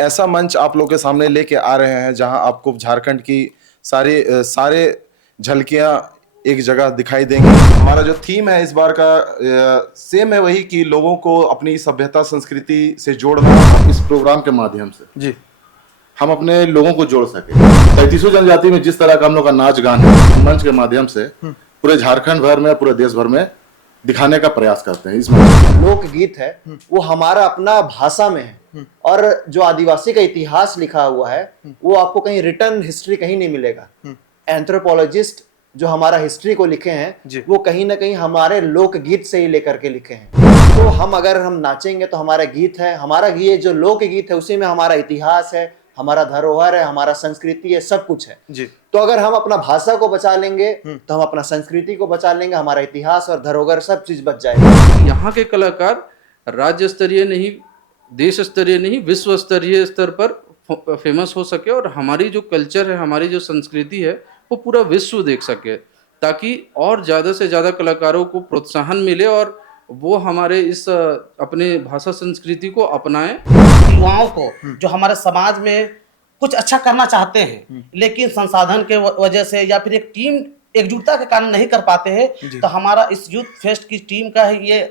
ऐसा मंच आप लोग के सामने लेके आ रहे हैं जहां आपको झारखंड की सारे झलकियां एक जगह दिखाई देंगी। हमारा जो थीम है इस बार का सेम है वही कि लोगों को अपनी सभ्यता संस्कृति से जोड़ना। इस प्रोग्राम के माध्यम से जी हम अपने लोगों को जोड़ सके। 33 जनजाति में जिस तरह का हम लोग का नाच गान है, मंच के माध्यम से पूरे झारखंड भर में, पूरे देश भर में दिखाने का प्रयास करते हैं। इस लोकगीत है वो हमारा अपना भाषा में है, और जो आदिवासी का इतिहास लिखा हुआ है वो आपको कहीं रिटर्न हिस्ट्री कहीं नहीं मिलेगा। एंथ्रोपोलॉजिस्ट जो हमारा हिस्ट्री को लिखे हैं वो कहीं ना कहीं हमारे लोकगीत से ही लेकर के लिखे हैं। तो हम अगर हम नाचेंगे तो हमारा गीत है, हमारा ये जो लोकगीत है उसी में हमारा इतिहास है, हमारा धरोहर है, हमारा संस्कृति है, सब कुछ है जी। तो अगर हम अपना भाषा को बचा लेंगे तो हम अपना संस्कृति को बचा लेंगे, हमारा इतिहास और धरोहर सब चीज बच जाएगा। यहाँ के कलाकार राज्य स्तरीय नहीं, देश स्तरीय नहीं, विश्व स्तरीय स्तर पर फेमस हो सके और हमारी जो कल्चर है, हमारी जो संस्कृति है वो पूरा विश्व देख सके, ताकि और ज़्यादा से ज़्यादा कलाकारों को प्रोत्साहन मिले और वो हमारे इस अपने भाषा संस्कृति को अपनाएं। युवाओं को जो हमारे समाज में कुछ अच्छा करना चाहते हैं लेकिन संसाधन के वजह से या फिर एक टीम एकजुटता के कारण नहीं कर पाते हैं, तो हमारा इस यूथ फेस्ट की टीम का ये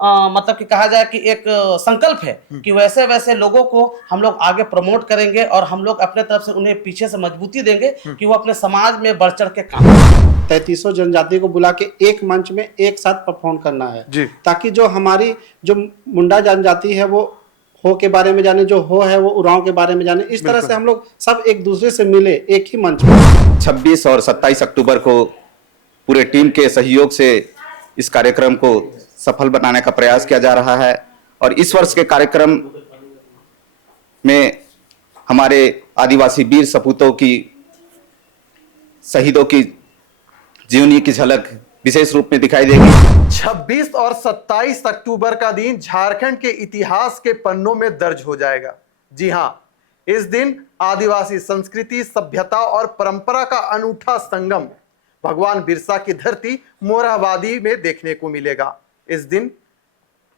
मतलब कि कहा जाए कि एक संकल्प है कि वैसे वैसे लोगों को हम लोग आगे प्रमोट करेंगे और हम लोग अपने तरफ से उन्हें पीछे से मजबूती देंगे कि वो अपने समाज में बढ़ चढ़ के काम करें। 33 जनजाति को बुला के एक मंच में एक साथ परफॉर्म करना है जी, ताकि जो हमारी जो मुंडा जनजाति है वो हो के बारे में जाने, जो हो है वो उरांव के बारे में जाने। इस तरह से हम लोग सब एक दूसरे से मिले एक ही मंच पर। 26 और 27 अक्टूबर को पूरे टीम के सहयोग से इस कार्यक्रम को सफल बनाने का प्रयास किया जा रहा है और इस वर्ष के कार्यक्रम में हमारे आदिवासी वीर सपूतों की, शहीदों की जीवनी की झलक विशेष रूप में दिखाई देगी। 26 और 27 अक्टूबर का दिन झारखंड के इतिहास के पन्नों में दर्ज हो जाएगा। जी हां, इस दिन आदिवासी संस्कृति, सभ्यता और परंपरा का अनूठा संगम भगवान बिरसा की धरती मोरहाबादी में देखने को मिलेगा। इस दिन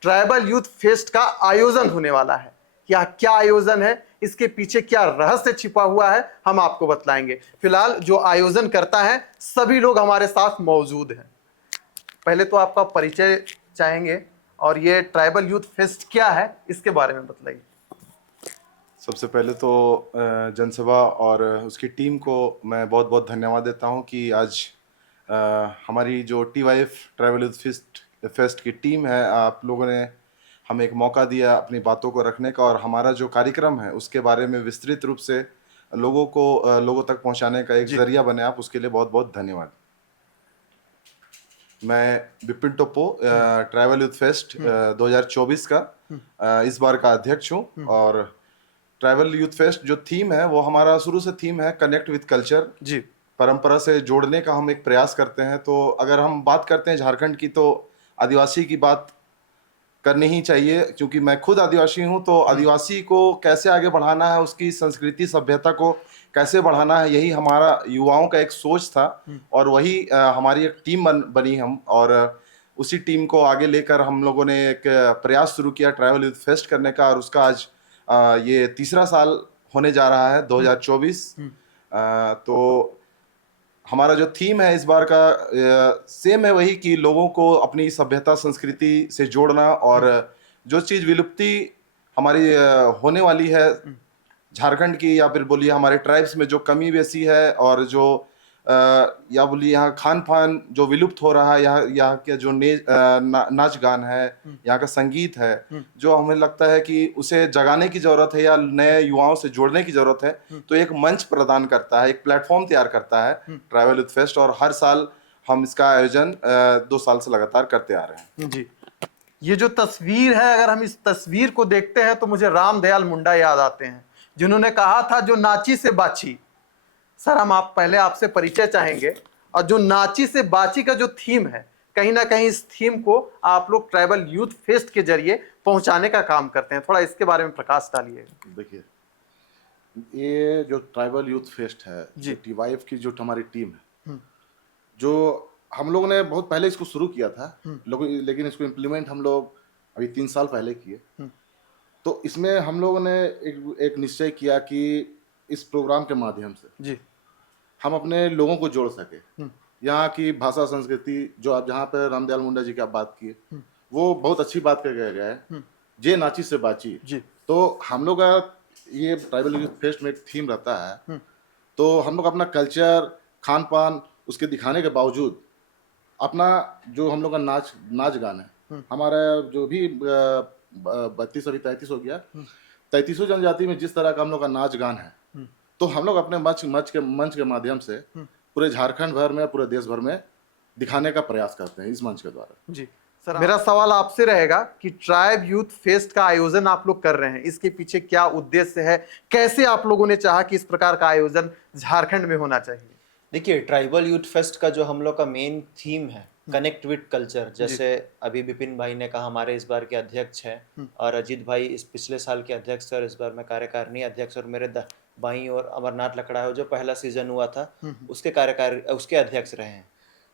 ट्राइबल यूथ फेस्ट का आयोजन होने वाला है। क्या आयोजन है, इसके पीछे क्या रहस्य छिपा हुआ है, हम आपको बतलाएंगे। फिलहाल जो आयोजन करता है सभी लोग हमारे साथ मौजूद हैं। पहले तो आपका परिचय चाहेंगे और ये ट्राइबल यूथ फेस्ट क्या है इसके बारे में बतलाइए। सबसे पहले तो जनसभा और उसकी टीम को मैं बहुत बहुत धन्यवाद देता हूं कि आज हमारी जो TYF ट्राइबल यूथ फेस्ट की टीम है, आप लोगों ने हमें एक मौका दिया अपनी बातों को रखने का और हमारा जो कार्यक्रम है उसके बारे में विस्तृत रूप से लोगों तक पहुंचाने का एक जरिया बने आप, उसके लिए बहुत बहुत धन्यवाद। मैं Bipin Toppo tribal youth fest 2024 का इस बार का अध्यक्ष हूं और ट्राइबल यूथ फेस्ट जो थीम है वो हमारा शुरू से थीम है कनेक्ट विद कल्चर जी, परंपरा से जोड़ने का हम एक प्रयास करते हैं। तो अगर हम बात करते हैं झारखंड की तो आदिवासी की बात करनी ही चाहिए, क्योंकि मैं खुद आदिवासी हूं। तो आदिवासी को कैसे आगे बढ़ाना है, उसकी संस्कृति सभ्यता को कैसे बढ़ाना है, यही हमारा युवाओं का एक सोच था और वही हमारी एक टीम बनी हम, और उसी टीम को आगे लेकर हम लोगों ने एक प्रयास शुरू किया ट्राइबल यूथ फेस्ट करने का और उसका आज ये तीसरा साल होने जा रहा है 2024। तो हमारा जो थीम है इस बार का सेम है वही कि लोगों को अपनी सभ्यता संस्कृति से जोड़ना और जो चीज़ विलुप्ति हमारी होने वाली है झारखंड की, या फिर बोलिए हमारे ट्राइब्स में जो कमी बेसी है और जो या बोलिए यहाँ खान पान जो विलुप्त हो रहा है, यहाँ के जो नाच गान है, यहाँ का संगीत है, जो हमें लगता है कि उसे जगाने की जरूरत है या नए युवाओं से जोड़ने की जरूरत है, तो एक मंच प्रदान करता है, एक प्लेटफॉर्म तैयार करता है ट्राइबल यूथ फेस्ट। और हर साल हम इसका आयोजन 2 साल से लगातार करते आ रहे हैं जी। ये जो तस्वीर है, अगर हम इस तस्वीर को देखते हैं तो मुझे रामदयाल मुंडा याद आते हैं, जिन्होंने कहा था जो नाची से बाची। सर, हम पहले आपसे परिचय चाहेंगे और जो नाची से बाची का जो थीम है, कहीं ना कहीं इस थीम को आप लोग ट्राइबल यूथ फेस्ट के जरिए पहुंचाने का काम करते हैं, थोड़ा इसके बारे में प्रकाश डालिए। देखिए, ये जो ट्राइबल यूथ फेस्ट है जी, TYF की जो हमारी टीम है, जो हम लोगों ने बहुत पहले इसको शुरू किया था, लेकिन इसको इम्प्लीमेंट हम लोग अभी 3 साल पहले किए। तो इसमें हम लोगों ने एक निश्चय किया कि इस प्रोग्राम के माध्यम से जी हम अपने लोगों को जोड़ सके। यहाँ की भाषा संस्कृति जो आप जहाँ पे रामदयाल मुंडा जी की आप बात किए, वो बहुत अच्छी बात कर गया है, जे नाची से बाची। जी तो हम लोग का ये ट्राइबल यूथ फेस्ट में एक थीम रहता है, तो हम लोग अपना कल्चर, खान पान उसके दिखाने के बावजूद अपना जो हम लोग का नाच गान है, हमारा जो भी 32 अभी 33 हो गया, 33 जनजाति में जिस तरह का हम लोग का नाच गान है, तो हम लोग अपने मंच के माध्यम से पूरे झारखंड भर में, पूरे देश भर में दिखाने का प्रयास करते हैं इस मंच के द्वारा। जी सर, मेरा सवाल आपसे रहेगा कि ट्राइब यूथ फेस्ट का आयोजन आप लोग कर रहे हैं, इसके पीछे क्या उद्देश्य है, कैसे आप लोगों ने चाहा कि इस प्रकार का आयोजन झारखंड में होना चाहिए? देखिए, ट्राइबल यूथ फेस्ट का जो हम लोग का मेन थीम है कनेक्ट विद कल्चर, जैसे अभी विपिन भाई ने कहा हमारे इस बार के अध्यक्ष हैं, और अजीत भाई इस पिछले साल के अध्यक्ष और इस बार मैं कार्यकारिणी अध्यक्ष, और मेरे बाई और अमरनाथ लकड़ा है जो पहला सीजन हुआ था उसके अध्यक्ष रहे हैं।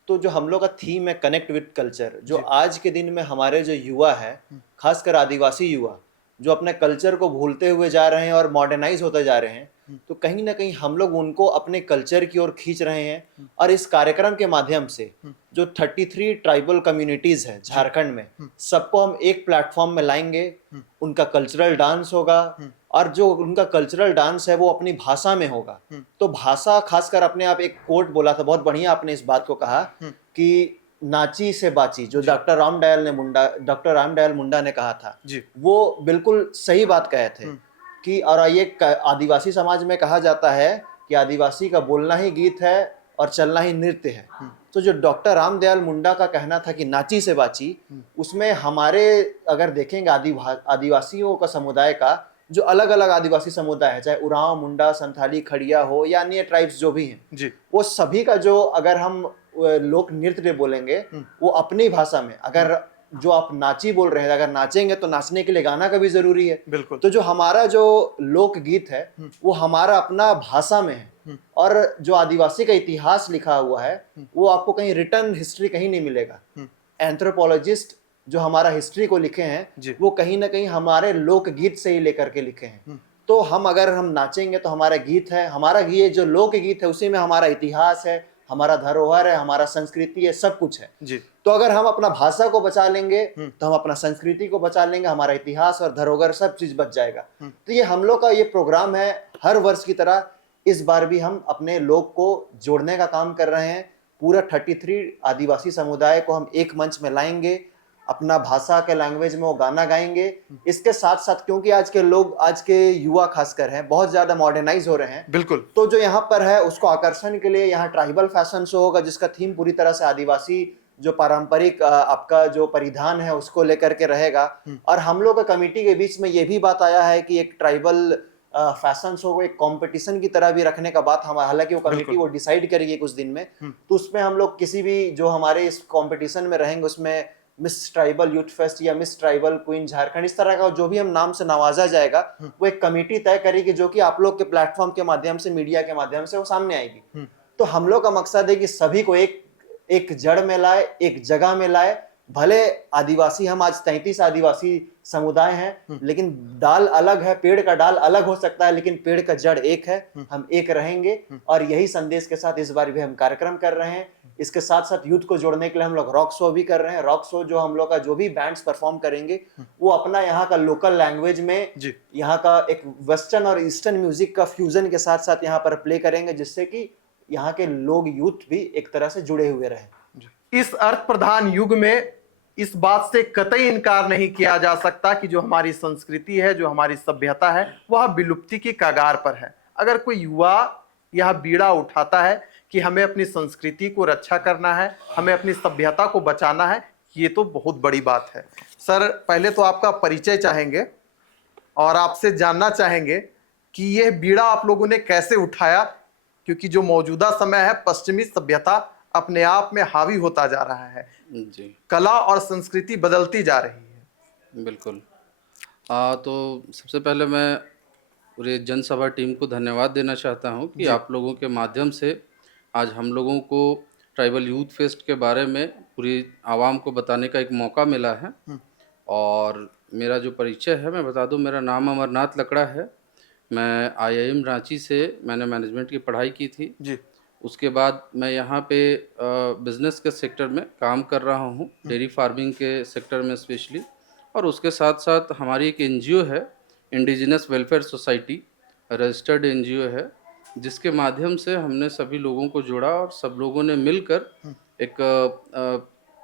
तो जो हम लोग का थीम है कनेक्ट विद कल्चर, जो आज के दिन में हमारे जो युवा है, खासकर आदिवासी युवा, जो अपने कल्चर को भूलते हुए जा रहे हैं और मॉडर्नाइज होते जा रहे हैं, तो कहीं ना कहीं हम लोग उनको अपने कल्चर की ओर खींच रहे हैं। और इस कार्यक्रम के माध्यम से जो 33 ट्राइबल कम्युनिटीज है झारखंड में, सबको हम एक प्लेटफॉर्म में लाएंगे। उनका कल्चरल डांस होगा, और जो उनका कल्चरल डांस है वो अपनी भाषा में होगा। तो भाषा, खासकर अपने आप एक कोट बोला था, बहुत बढ़िया आपने इस बात को कहा कि नाची से बाची, जो डॉक्टर रामदयाल मुंडा ने कहा था, वो बिल्कुल सही बात कहे थे कि, और ये आदिवासी समाज में कहा जाता है कि आदिवासी का बोलना ही गीत है और चलना ही नृत्य है। तो जो डॉक्टर रामदयाल मुंडा का कहना था कि नाची से बाची, उसमें हमारे अगर देखेंगे आदिवासियों का समुदाय का, जो अलग अलग आदिवासी समुदाय है, चाहे उरांव, मुंडा, संथाली, खड़िया हो या अन्य ट्राइब्स जो भी हैं, वो सभी का जो अगर हम लोक नृत्य बोलेंगे वो अपनी भाषा में, अगर जो आप नाची बोल रहे हैं, अगर नाचेंगे तो नाचने के लिए गाना का भी जरूरी है। बिल्कुल। तो जो हमारा जो लोक गीत है वो हमारा अपना भाषा में है, और जो आदिवासी का इतिहास लिखा हुआ है वो आपको कहीं रिटर्न हिस्ट्री कहीं नहीं मिलेगा। एंथ्रोपोलॉजिस्ट जो हमारा हिस्ट्री को लिखे हैं वो कहीं ना कहीं हमारे लोक गीत से ही लेकर के लिखे हैं। तो अगर हम नाचेंगे तो हमारा गीत है, हमारा गीत जो लोक गीत है उसी में हमारा इतिहास है, हमारा धरोहर है, हमारा संस्कृति है, सब कुछ है जी। तो अगर हम अपना भाषा को बचा लेंगे तो हम अपना संस्कृति को बचा लेंगे, हमारा इतिहास और धरोहर सब चीज बच जाएगा। तो ये हम लोग का ये प्रोग्राम है, हर वर्ष की तरह इस बार भी हम अपने लोग को जोड़ने का काम कर रहे हैं। पूरा 33 आदिवासी समुदाय को हम एक मंच में लाएंगे, अपना भाषा के लैंग्वेज में वो गाना गाएंगे। इसके साथ साथ क्योंकि आज के लोग, आज के युवा खासकर हैं, बहुत ज्यादा मॉडर्नाइज हो रहे हैं, बिल्कुल, तो जो यहाँ पर है उसको आकर्षण के लिए यहाँ ट्राइबल फैशन शो होगा, जिसका थीम पूरी तरह से आदिवासी जो पारंपरिक आपका जो परिधान है उसको लेकर के रहेगा। और हम लोग का कमेटी के बीच में ये भी बात आया है कि एक ट्राइबल फैशन शो को एक कंपटीशन की तरह भी रखने का बात हम, हालांकि वो कमेटी वो डिसाइड करेगी कुछ दिन में, तो उसमें हम लोग किसी भी जो हमारे इस कंपटीशन में रहेंगे उसमें मिस ट्राइबल यूथ फेस्ट या मिस ट्राइबल क्वीन झारखंड, इस तरह का जो भी हम नाम से नवाजा जाएगा वो एक कमेटी तय करेगी, जो कि आप लोग के प्लेटफॉर्म के माध्यम से, मीडिया के माध्यम से वो सामने आएगी। तो हम लोग का मकसद है कि सभी को एक जड़ में लाए, एक जगह में लाए। भले आदिवासी, हम आज 33 आदिवासी समुदाय हैं, लेकिन डाल अलग है, पेड़ का डाल अलग हो सकता है, लेकिन पेड़ का जड़ एक है, हम एक रहेंगे। और यही संदेश के साथ इस बार भी हम कार्यक्रम कर रहे हैं। इसके साथ साथ यूथ को जोड़ने के लिए हम लोग रॉक शो भी कर रहे हैं। रॉक शो जो हम लोग का जो भी बैंड्स परफॉर्म करेंगे वो अपना यहाँ का लोकल लैंग्वेज में, यहाँ का एक वेस्टर्न और ईस्टर्न म्यूजिक का फ्यूजन के साथ साथ यहाँ पर प्ले करेंगे, जिससे कि यहाँ के लोग, यूथ भी एक तरह से जुड़े हुए रहे। इस अर्थ प्रधान युग में इस बात से कतई इनकार नहीं किया जा सकता कि जो हमारी संस्कृति है, जो हमारी सभ्यता है, वह विलुप्ति की कगार पर है। अगर कोई युवा यह बीड़ा उठाता है कि हमें अपनी संस्कृति को रक्षा करना है, हमें अपनी सभ्यता को बचाना है, ये तो बहुत बड़ी बात है। सर, पहले तो आपका परिचय चाहेंगे और आपसे जानना चाहेंगे कि यह बीड़ा आप लोगों ने कैसे उठाया, क्योंकि जो मौजूदा समय है पश्चिमी सभ्यता अपने आप में हावी होता जा रहा है जी, कला और संस्कृति बदलती जा रही है। बिल्कुल। तो सबसे पहले मैं पूरे जनसभा टीम को धन्यवाद देना चाहता हूं कि आप लोगों के माध्यम से आज हम लोगों को ट्राइबल यूथ फेस्ट के बारे में पूरी आवाम को बताने का एक मौका मिला है। और मेरा जो परिचय है मैं बता दूं, मेरा नाम अमरनाथ लकड़ा है। मैं आईआईएम रांची से मैंने मैनेजमेंट की पढ़ाई की थी। जी। उसके बाद मैं यहाँ पे बिज़नेस के सेक्टर में काम कर रहा हूँ, डेयरी फार्मिंग के सेक्टर में स्पेशली। और उसके साथ साथ हमारी एक एनजीओ है, indigenous welfare society, registered NGO है, जिसके माध्यम से हमने सभी लोगों को जोड़ा और सब लोगों ने मिलकर एक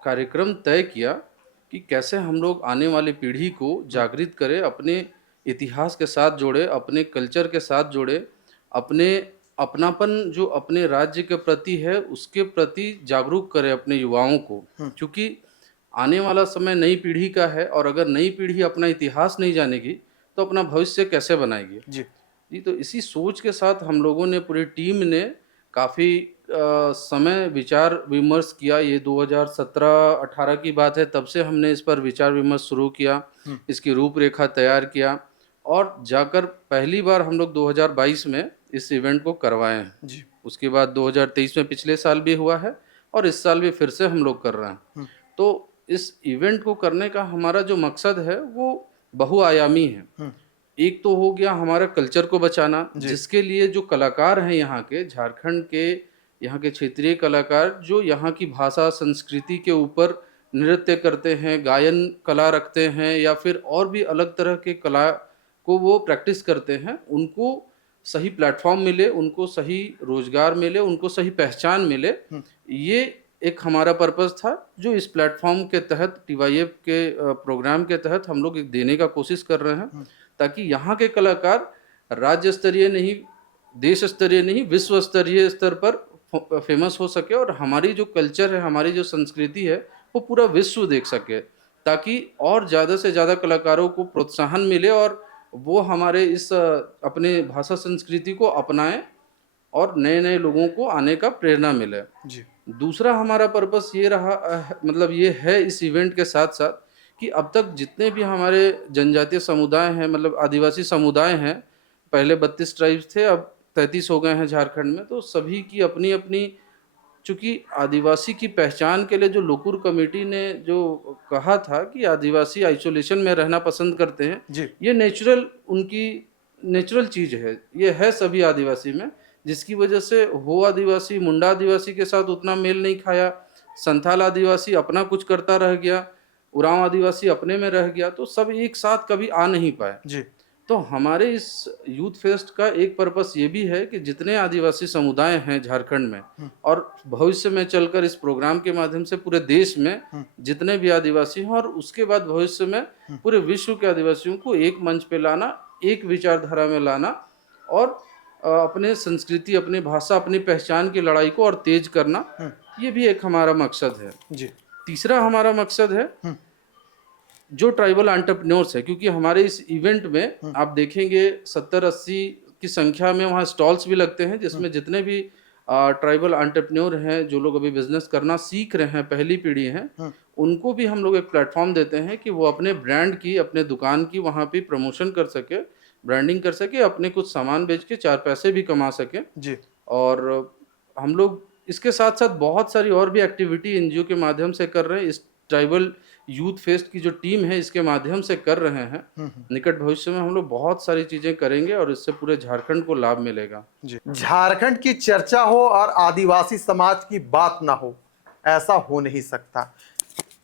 कार्यक्रम तय किया कि कैसे हम लोग आने वाली पीढ़ी को जागृत करें, अपने इतिहास के साथ जोड़े, अपने कल्चर के साथ जोड़े, अपने अपनापन जो अपने राज्य के प्रति है उसके प्रति जागरूक करें अपने युवाओं को। क्योंकि आने वाला समय नई पीढ़ी का है और अगर नई पीढ़ी अपना इतिहास नहीं जानेगी तो अपना भविष्य कैसे बनाएगी। जी, तो इसी सोच के साथ हम लोगों ने, पूरी टीम ने काफ़ी समय विचार विमर्श किया। ये 2017-18 की बात है, तब से हमने इस पर विचार विमर्श शुरू किया, इसकी रूपरेखा तैयार किया और जाकर पहली बार हम लोग 2022 में इस इवेंट को करवाए हैं। जी। उसके बाद 2023 में पिछले साल भी हुआ है और इस साल भी फिर से हम लोग कर रहे हैं। तो इस इवेंट को करने का हमारा जो मकसद है वो बहुआयामी है। एक तो हो गया हमारा कल्चर को बचाना, जिसके लिए जो कलाकार हैं यहाँ के, झारखंड के, यहाँ के क्षेत्रीय कलाकार जो यहाँ की भाषा संस्कृति के ऊपर नृत्य करते हैं, गायन कला रखते हैं या फिर और भी अलग तरह के कला को वो प्रैक्टिस करते हैं, उनको सही प्लेटफॉर्म मिले, उनको सही रोजगार मिले, उनको सही पहचान मिले। ये एक हमारा पर्पस था जो इस प्लेटफॉर्म के तहत, टीवाईएफ के प्रोग्राम के तहत हम लोग देने का कोशिश कर रहे हैं, ताकि यहाँ के कलाकार राज्य स्तरीय नहीं, देश स्तरीय नहीं, विश्व स्तरीय स्तर पर फेमस हो सके और हमारी जो कल्चर है, हमारी जो संस्कृति है वो पूरा विश्व देख सके, ताकि और ज़्यादा से ज़्यादा कलाकारों को प्रोत्साहन मिले और वो हमारे इस अपने भाषा संस्कृति को अपनाएं और नए नए लोगों को आने का प्रेरणा मिले। जी। दूसरा हमारा पर्पस ये रहा, मतलब ये है इस इवेंट के साथ साथ, कि अब तक जितने भी हमारे जनजातीय समुदाय हैं, मतलब आदिवासी समुदाय हैं, पहले 32 ट्राइब्स थे, अब 33 हो गए हैं झारखंड में, तो सभी की अपनी अपनी, चूँकि आदिवासी की पहचान के लिए जो लोकुर कमेटी ने जो कहा था कि आदिवासी आइसोलेशन में रहना पसंद करते हैं, ये नेचुरल, उनकी नेचुरल चीज़ है, ये है सभी आदिवासी में, जिसकी वजह से हो आदिवासी मुंडा आदिवासी के साथ उतना मेल नहीं खाया, संथाल आदिवासी अपना कुछ करता रह गया, उरांव आदिवासी अपने में रह गया, तो सब एक साथ कभी आ नहीं पाए। जी। तो हमारे इस यूथ फेस्ट का एक पर्पस ये भी है कि जितने आदिवासी समुदाय हैं झारखंड में और भविष्य में चलकर इस प्रोग्राम के माध्यम से पूरे देश में जितने भी आदिवासी हैं और उसके बाद भविष्य में पूरे विश्व के आदिवासियों को एक मंच पे लाना, एक विचारधारा में लाना और अपने संस्कृति, अपनी भाषा, अपनी पहचान की लड़ाई को और तेज करना, ये भी एक हमारा मकसद है। जी। तीसरा हमारा मकसद है जो ट्राइबल एंटरप्रेन्योर्स है, क्योंकि हमारे इस इवेंट में आप देखेंगे 70-80 की संख्या में वहाँ स्टॉल्स भी लगते हैं, जिसमें जितने भी ट्राइबल एंटरप्रेन्योर हैं, जो लोग अभी बिजनेस करना सीख रहे हैं, पहली पीढ़ी हैं, उनको भी हम लोग एक प्लेटफॉर्म देते हैं कि वो अपने ब्रांड की, अपने दुकान की वहाँ पे प्रमोशन कर सके, ब्रांडिंग कर सके, अपने कुछ सामान बेच के 4 पैसे भी कमा सके। जी। और हम लोग इसके साथ साथ बहुत सारी और भी एक्टिविटी एनजीओ के माध्यम से कर रहे हैं। इस ट्राइबल यूथ फेस्ट की जो टीम है इसके माध्यम से कर रहे हैं। निकट भविष्य में हम लोग बहुत सारी चीजें करेंगे और इससे पूरे झारखंड को लाभ मिलेगा। जी। झारखंड की चर्चा हो और आदिवासी समाज की बात ना हो, ऐसा हो नहीं सकता।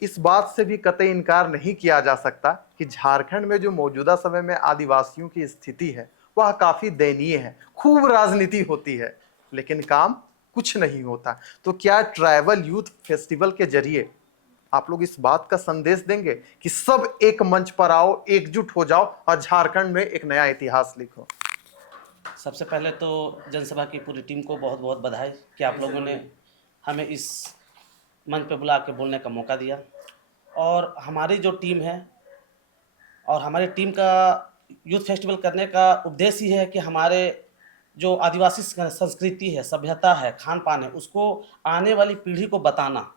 इस बात से भी कतई इनकार नहीं किया जा सकता कि झारखंड में जो मौजूदा समय में आदिवासियों की स्थिति है वह काफी दयनीय है। खूब राजनीति होती है लेकिन काम कुछ नहीं होता। तो क्या ट्राइबल यूथ फेस्टिवल के जरिए आप लोग इस बात का संदेश देंगे कि सब एक मंच पर आओ, एकजुट हो जाओ और झारखंड में एक नया इतिहास लिखो? सबसे पहले तो जनसभा की पूरी टीम को बहुत बहुत बधाई कि आप लोगों ने हमें इस मंच पर बुला के बोलने का मौका दिया। और हमारी जो टीम है और हमारी टीम का यूथ फेस्टिवल करने का उद्देश्य ये है कि हमारे जो आदिवासी संस्कृति है, सभ्यता है, खान पान है, उसको आने वाली पीढ़ी को बताना।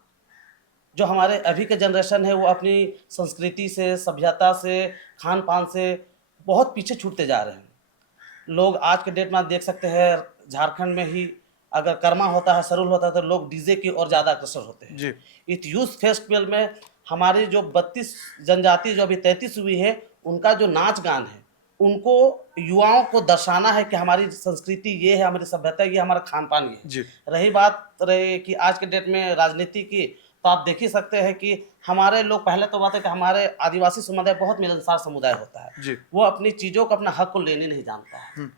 जो हमारे अभी के जनरेशन है वो अपनी संस्कृति से, सभ्यता से, खान पान से बहुत पीछे छूटते जा रहे हैं। लोग आज के डेट में देख सकते हैं झारखंड में ही अगर कर्मा होता है, सरुल होता है, तो लोग डीजे की ओर ज़्यादा अग्रसर होते हैं। जी। इस यूथ फेस्टिवल में हमारी जो 32 जनजाति जो अभी 33 हुई है, उनका जो नाच गान है, उनको युवाओं को दर्शाना है कि हमारी संस्कृति ये है, हमारी सभ्यता ये, हमारा खान पान ये है। जी। रही बात रही कि आज के डेट में राजनीति की, तो आप देख ही सकते हैं कि हमारे लोग, पहले तो बात है कि हमारे आदिवासी समुदाय बहुत मिलनसार समुदाय होता है। जी। वो अपनी चीज़ों को, अपना हक को लेने नहीं जानता है।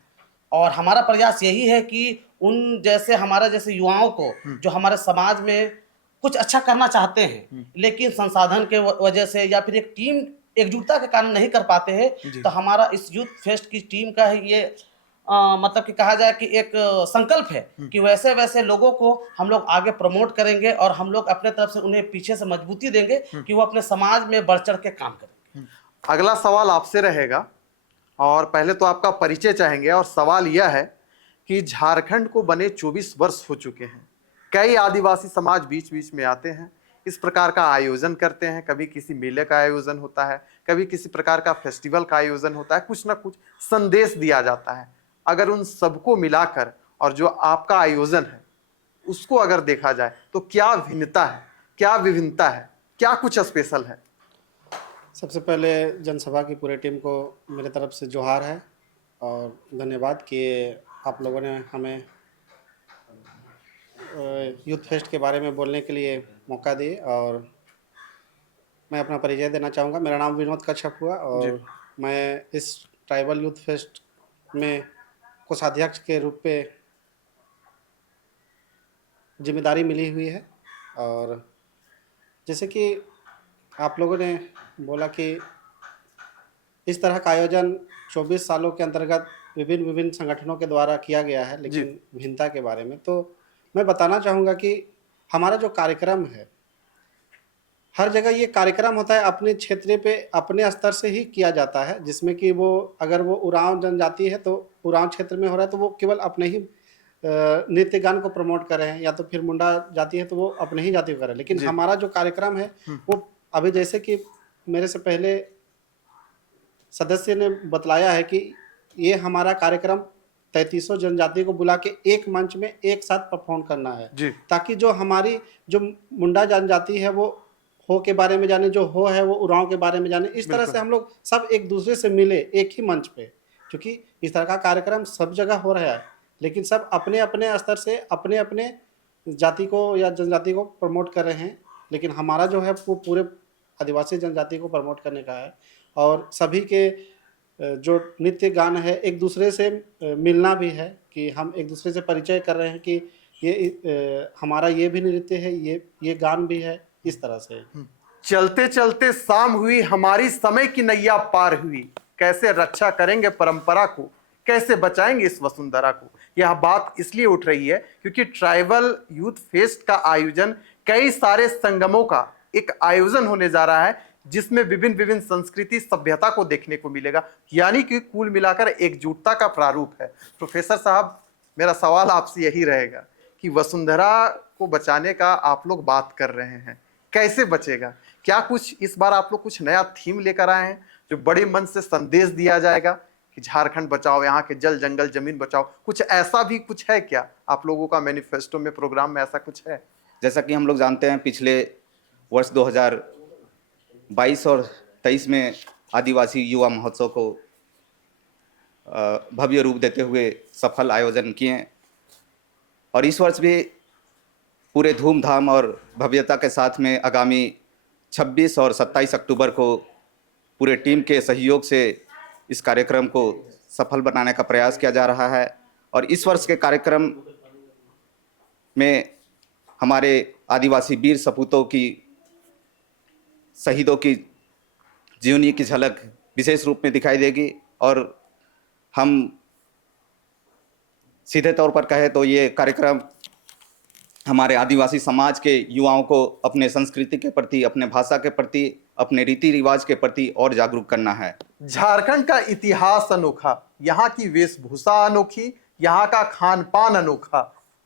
और हमारा प्रयास यही है कि उन जैसे हमारा जैसे युवाओं को जो हमारे समाज में कुछ अच्छा करना चाहते हैं, लेकिन संसाधन के वजह से या फिर एक टीम एकजुटता के कारण नहीं कर पाते हैं, तो हमारा इस यूथ फेस्ट की टीम का है ये मतलब कि कहा जाए कि एक संकल्प है कि वैसे वैसे लोगों को हम लोग आगे प्रमोट करेंगे और हम लोग अपने तरफ से उन्हें पीछे से मजबूती देंगे कि वो अपने समाज में बढ़ चढ़ के काम करें। अगला सवाल आपसे रहेगा, और पहले तो आपका परिचय चाहेंगे। और सवाल यह है कि झारखंड को बने 24 वर्ष हो चुके हैं, कई आदिवासी समाज बीच बीच में आते हैं, इस प्रकार का आयोजन करते हैं। कभी किसी मेले का आयोजन होता है, कभी किसी प्रकार का फेस्टिवल का आयोजन होता है, कुछ ना कुछ संदेश दिया जाता है। अगर उन सबको मिलाकर और जो आपका आयोजन है उसको अगर देखा जाए तो क्या भिन्नता है, क्या विभिन्नता है, क्या कुछ स्पेशल है? सबसे पहले जनसभा की पूरी टीम को मेरे तरफ से जोहार है और धन्यवाद कि आप लोगों ने हमें यूथ फेस्ट के बारे में बोलने के लिए मौका दिए। और मैं अपना परिचय देना चाहूँगा। मेरा नाम विनोद कच्छप हुआ और मैं इस ट्राइबल यूथ फेस्ट में कोषाध्यक्ष के रूप पे जिम्मेदारी मिली हुई है। और जैसे कि आप लोगों ने बोला कि इस तरह का आयोजन 24 सालों के अंतर्गत विभिन्न विभिन्न संगठनों के द्वारा किया गया है, लेकिन भिन्नता के बारे में तो मैं बताना चाहूँगा कि हमारा जो कार्यक्रम है, हर जगह ये कार्यक्रम होता है अपने क्षेत्र पे अपने स्तर से ही किया जाता है, जिसमें कि वो अगर वो उरांव जनजाति है तो उरांव क्षेत्र में हो रहा है तो वो केवल अपने ही नृत्य गान को प्रमोट कर रहे हैं, या तो फिर मुंडा जाति है तो वो अपने ही जाति को कर रहे हैं। लेकिन हमारा जो कार्यक्रम है वो अभी जैसे कि मेरे से पहले सदस्य ने बतलाया है कि ये हमारा कार्यक्रम 3300 जनजाति को बुला के एक मंच में एक साथ परफॉर्म करना है, ताकि जो हमारी जो मुंडा जनजाति है वो हो के बारे में जाने, जो हो है वो उरांव के बारे में जाने। इस तरह से हम लोग सब एक दूसरे से मिले एक ही मंच पे, क्योंकि इस तरह का कार्यक्रम सब जगह हो रहा है, लेकिन सब अपने अपने स्तर से अपने अपने जाति को या जनजाति को प्रमोट कर रहे हैं। लेकिन हमारा जो है वो पूरे आदिवासी जनजाति को प्रमोट करने का है। और सभी के जो नृत्य गान है एक दूसरे से मिलना भी है, कि हम एक दूसरे से परिचय कर रहे हैं कि ये हमारा ये भी नृत्य है, ये गान भी है। इस तरह से चलते चलते शाम हुई, हमारी समय की नैया पार हुई, कैसे रक्षा करेंगे परंपरा को, कैसे बचाएंगे इस वसुंधरा को। यह बात इसलिए उठ रही है क्योंकि ट्राइबल यूथ फेस्ट का आयोजन कई सारे संगमों का एक आयोजन होने जा रहा है, जिसमें विभिन्न विभिन्न संस्कृति सभ्यता को देखने को मिलेगा, यानी कि कुल मिलाकर एकजुटता का प्रारूप है। प्रोफेसर साहब, मेरा सवाल आपसे यही रहेगा कि वसुंधरा को बचाने का आप लोग बात कर रहे हैं, कैसे बचेगा? क्या कुछ इस बार आप लोग कुछ नया थीम लेकर आए हैं जो बड़े मन से संदेश दिया जाएगा कि झारखंड बचाओ, यहाँ के जल जंगल जमीन बचाओ? कुछ ऐसा भी कुछ है क्या आप लोगों का मैनिफेस्टो में, प्रोग्राम में ऐसा कुछ है? जैसा कि हम लोग जानते हैं, पिछले वर्ष 2022 और 23 में आदिवासी युवा महोत्सव को भव्य रूप देते हुए सफल आयोजन किए, और इस वर्ष भी पूरे धूमधाम और भव्यता के साथ में आगामी 26 और 27 अक्टूबर को पूरे टीम के सहयोग से इस कार्यक्रम को सफल बनाने का प्रयास किया जा रहा है। और इस वर्ष के कार्यक्रम में हमारे आदिवासी वीर सपूतों की, शहीदों की जीवनी की झलक विशेष रूप में दिखाई देगी। और हम सीधे तौर पर कहें तो ये कार्यक्रम हमारे आदिवासी समाज के युवाओं को अपने संस्कृति के प्रति, अपने भाषा के प्रति, अपने रीति रिवाज के प्रति और जागरूक करना है। झारखंड का इतिहास अनोखा, यहाँ की वेशभूषा अनोखी, यहाँ का खान पान अनोखा,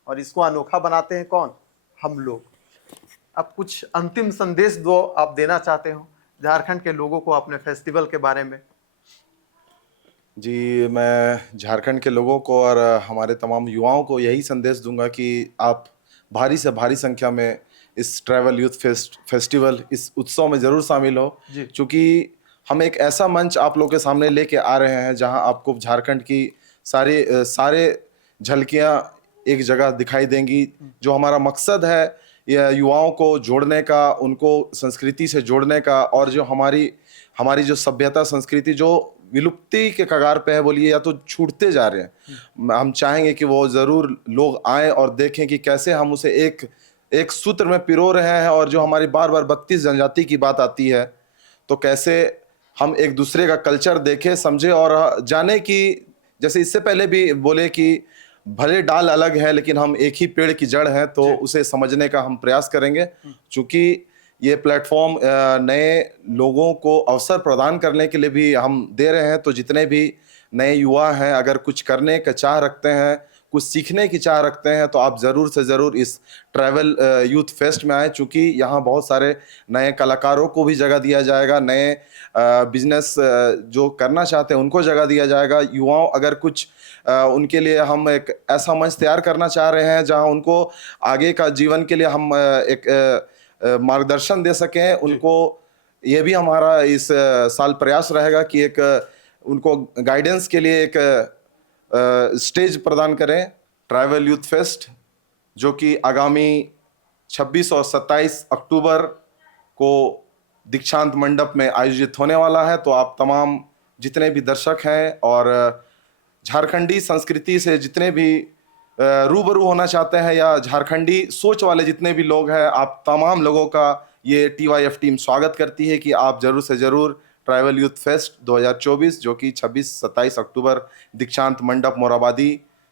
और इसको अनोखा बनाते हैं कौन? हम लोग। अब कुछ अंतिम संदेश दो आप देना चाहते हो झारखंड के लोगों को अपने फेस्टिवल के बारे में। जी, मैं झारखंड के लोगों को और हमारे तमाम युवाओं को यही संदेश दूंगा कि आप भारी से भारी संख्या में इस ट्रैवल यूथ फेस्टिवल इस उत्सव में ज़रूर शामिल हो, क्योंकि हम एक ऐसा मंच आप लोग के सामने लेके आ रहे हैं जहां आपको झारखंड की सारे झलकियां एक जगह दिखाई देंगी। जो हमारा मकसद है ये युवाओं को जोड़ने का, उनको संस्कृति से जोड़ने का, और जो हमारी जो सभ्यता संस्कृति जो विलुप्ति के कगार पे है बोलिए या तो छूटते जा रहे हैं, हम चाहेंगे कि वो जरूर लोग आए और देखें कि कैसे हम उसे एक सूत्र में पिरो रहे हैं। और जो हमारी बार बार 32 जनजाति की बात आती है, तो कैसे हम एक दूसरे का कल्चर देखें, समझे और जाने कि जैसे इससे पहले भी बोले कि भले डाल अलग है लेकिन हम एक ही पेड़ की जड़ हैं, तो उसे समझने का हम प्रयास करेंगे। चूंकि ये प्लेटफॉर्म नए लोगों को अवसर प्रदान करने के लिए भी हम दे रहे हैं, तो जितने भी नए युवा हैं अगर कुछ करने का चाह रखते हैं, कुछ सीखने की चाह रखते हैं, तो आप ज़रूर से ज़रूर इस ट्रैवल यूथ फेस्ट में आए। चूँकि यहाँ बहुत सारे नए कलाकारों को भी जगह दिया जाएगा, नए बिजनेस जो करना चाहते हैं उनको जगह दिया जाएगा। युवाओं अगर कुछ उनके लिए हम एक ऐसा मंच तैयार करना चाह रहे हैं जहाँ उनको आगे का जीवन के लिए हम एक मार्गदर्शन दे सकें उनको। ये भी हमारा इस साल प्रयास रहेगा कि एक उनको गाइडेंस के लिए एक स्टेज प्रदान करें। ट्रैवल यूथ फेस्ट जो कि आगामी 26 और 27 अक्टूबर को दीक्षांत मंडप में आयोजित होने वाला है। तो आप तमाम जितने भी दर्शक हैं और झारखंडी संस्कृति से जितने भी रूबरू होना चाहते हैं या झारखंडी सोच वाले जितने भी लोग हैं, आप तमाम लोगों का ये TYF टीम स्वागत करती है कि आप जरूर से जरूर ट्रैवल यूथ फेस्ट 2024 जो कि 26-27 अक्टूबर दीक्षांत मंडप मोराबादी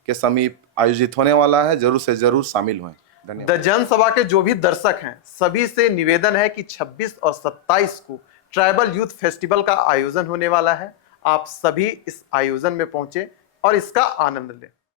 के समीप आयोजित होने वाला है, जरूर से जरूर शामिल हुए। धन्यवाद। द जनसभा के जो भी दर्शक हैं सभी से निवेदन है कि 26 और 27 को ट्राइबल यूथ फेस्टिवल का आयोजन होने वाला है। आप सभी इस आयोजन में पहुंचे और इसका आनंद लें।